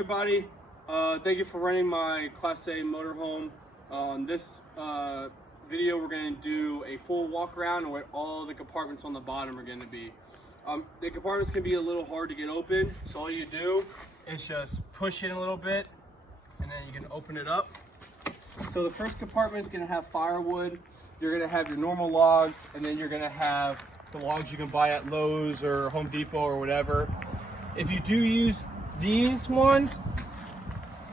everybody, thank you for renting my Class A motorhome. On this video we're going to do a full walk around where all the compartments on the bottom are going to be. The compartments can be a little hard to get open, so all you do is just push it a little bit and then you can open it up. So the first compartment is going to have firewood, you're going to have your normal logs, and then you're going to have the logs you can buy at Lowe's or Home Depot or whatever. If you do use these ones,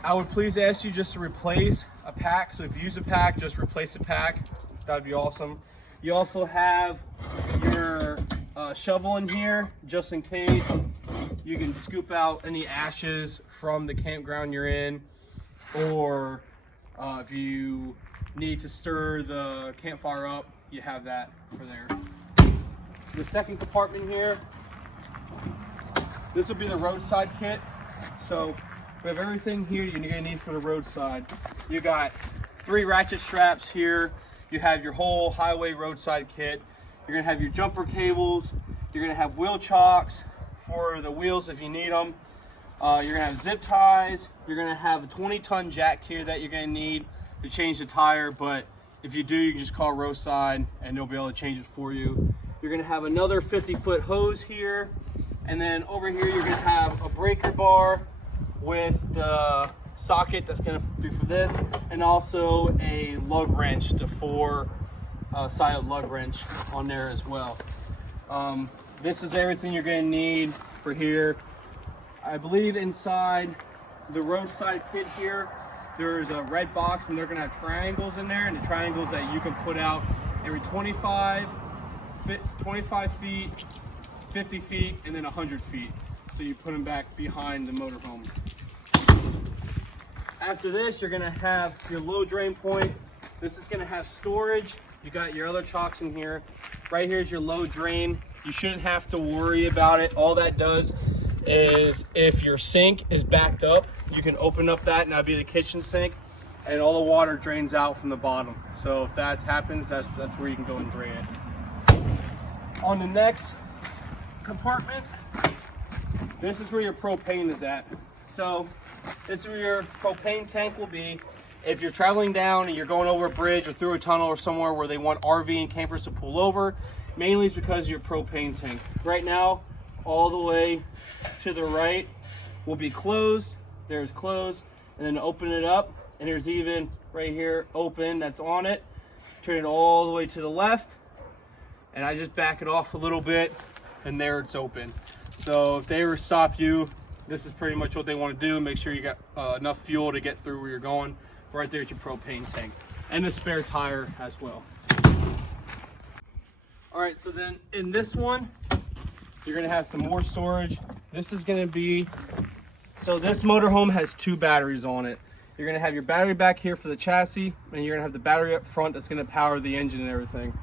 I would please ask you just to replace a pack. So if you use a pack, just replace a pack. That'd be awesome. You also have your shovel in here, just in case. You can scoop out any ashes from the campground you're in, or if you need to stir the campfire up, you have that for there. The second compartment here, this will be the roadside kit. So we have everything here you're gonna need for the roadside. You got 3 ratchet straps here. You have your whole highway roadside kit. You're gonna have your jumper cables. You're gonna have wheel chocks for the wheels if you need them. You're gonna have zip ties. You're gonna have a 20-ton jack here that you're gonna need to change the tire, but if you do, you can just call roadside and they'll be able to change it for you. You're gonna have another 50-foot hose here. And then over here, you're gonna have a breaker bar with the socket that's gonna be for this, and also a lug wrench, the 4-sided lug wrench on there as well. This is everything you're gonna need for here. I believe inside the roadside kit here, there's a red box and they're gonna have triangles in there, and the triangles that you can put out every 25 feet, 50 feet, and then 100 feet. So you put them back behind the motorhome. After this, you're gonna have your low drain point. This is gonna have storage. You got your other chocks in here. Right here is your low drain. You shouldn't have to worry about it. All that does is if your sink is backed up, you can open up that, and that'll be the kitchen sink, and all the water drains out from the bottom. So if that happens, that's where you can go and drain it. On the next compartment, this is where your propane is at. So this is where your propane tank will be. If you're traveling down and you're going over a bridge or through a tunnel or somewhere where they want RV and campers to pull over, mainly it's because of your propane tank. Right now, all the way to the right will be closed. There's closed, and then open it up, and there's even right here open that's on it. Turn it all the way to the left, and I just back it off a little bit, and there it's open. So if they ever stop you, this is pretty much what they want to do. Make sure you got enough fuel to get through where you're going. Right there's your propane tank and a spare tire as well. All right, so then in this one, you're gonna have some more storage. This is gonna be, so this motorhome has 2 batteries on it. You're gonna have your battery back here for the chassis, and you're gonna have the battery up front that's gonna power the engine and everything.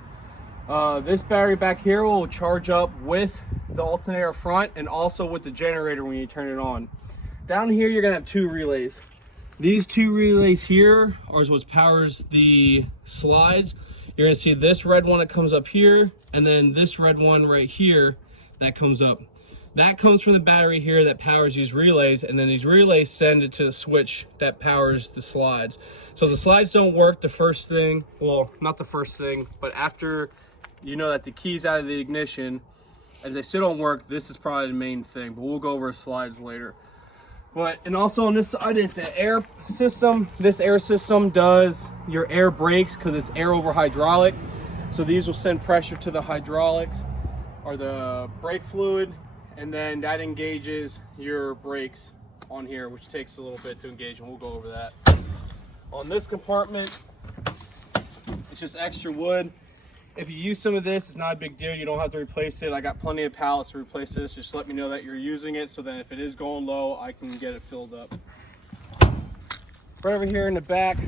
This battery back here will charge up with the alternator front and also with the generator when you turn it on. Down here, you're gonna have 2 relays. These 2 relays here are what powers the slides. You're gonna see this red one that comes up here, and then this red one right here that comes up. That comes from the battery here that powers these relays, and then these relays send it to the switch that powers the slides. So if the slides don't work, the first thing, well, not the first thing, but after you know that the key's out of the ignition, if they still don't work, this is probably the main thing, but we'll go over slides later. And also on this side is the air system. This air system does your air brakes because it's air over hydraulic. So these will send pressure to the hydraulics or the brake fluid, and then that engages your brakes on here, which takes a little bit to engage, and we'll go over that. On this compartment, it's just extra wood. If you use some of this, it's not a big deal. You don't have to replace it. I got plenty of pallets to replace this. Just let me know that you're using it, so then if it is going low, I can get it filled up. Right over here in the back,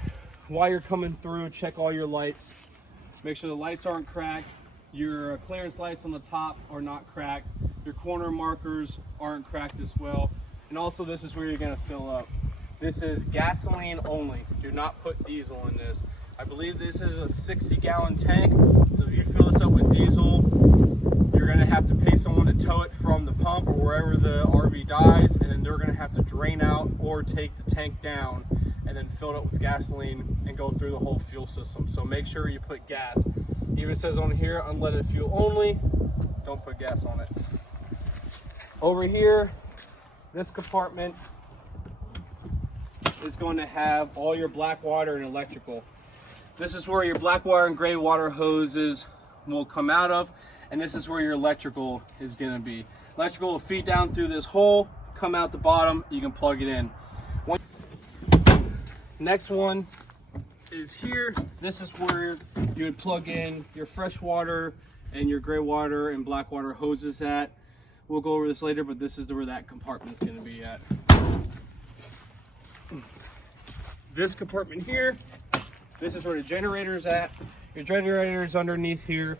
while you're coming through, check all your lights. Make sure the lights aren't cracked. Your clearance lights on the top are not cracked. Your corner markers aren't cracked as well. And also, this is where you're gonna fill up. This is gasoline only. Do not put diesel in this. I believe this is a 60-gallon tank, so if you fill this up with diesel, you're going to have to pay someone to tow it from the pump or wherever the RV dies, and then they're going to have to drain out or take the tank down and then fill it up with gasoline and go through the whole fuel system. So make sure you put gas. Even says on here, unleaded fuel only. Don't put gas on it. Over here, this compartment is going to have all your black water and electrical. This is where your black water and gray water hoses will come out of, and this is where your electrical is going to be. Electrical will feed down through this hole, come out the bottom, you can plug it in. Next one is here. This is where you would plug in your fresh water and your gray water and black water hoses at. We'll go over this later, but this is where that compartment is going to be at. This compartment here, this is where the generator is at. Your generator is underneath here.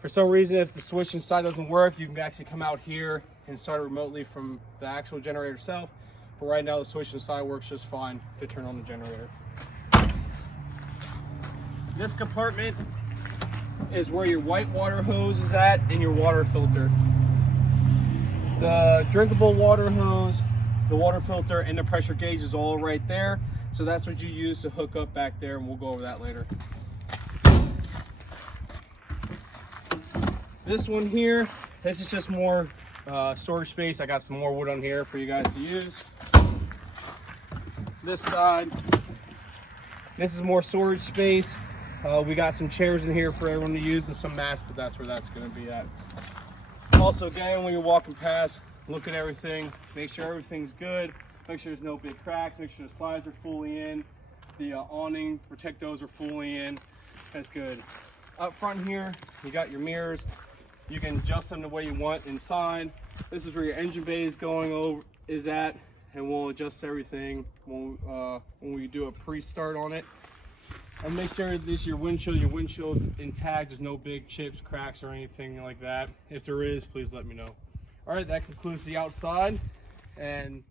For some reason, if the switch inside doesn't work, you can actually come out here and start it remotely from the actual generator itself. But right now, the switch inside works just fine to turn on the generator. This compartment is where your white water hose is at and your water filter. The drinkable water hose, the water filter, and the pressure gauge is all right there. So that's what you use to hook up back there, and we'll go over that later. This one here, this is just more storage space. I got some more wood on here for you guys to use. This side, this is more storage space. We got some chairs in here for everyone to use and some mats, but that's where that's going to be at. Also, again, when you're walking past, look at everything, make sure everything's good, make sure there's no big cracks, make sure the slides are fully in, the awning, protect those are fully in. That's good. Up front here, you got your mirrors. You can adjust them the way you want inside. This is where your engine bay is at, and we'll adjust everything when we do a pre-start on it. And make sure this is your windshield's intact. There's no big chips, cracks, or anything like that. If there is, please let me know. All right, that concludes the outside. And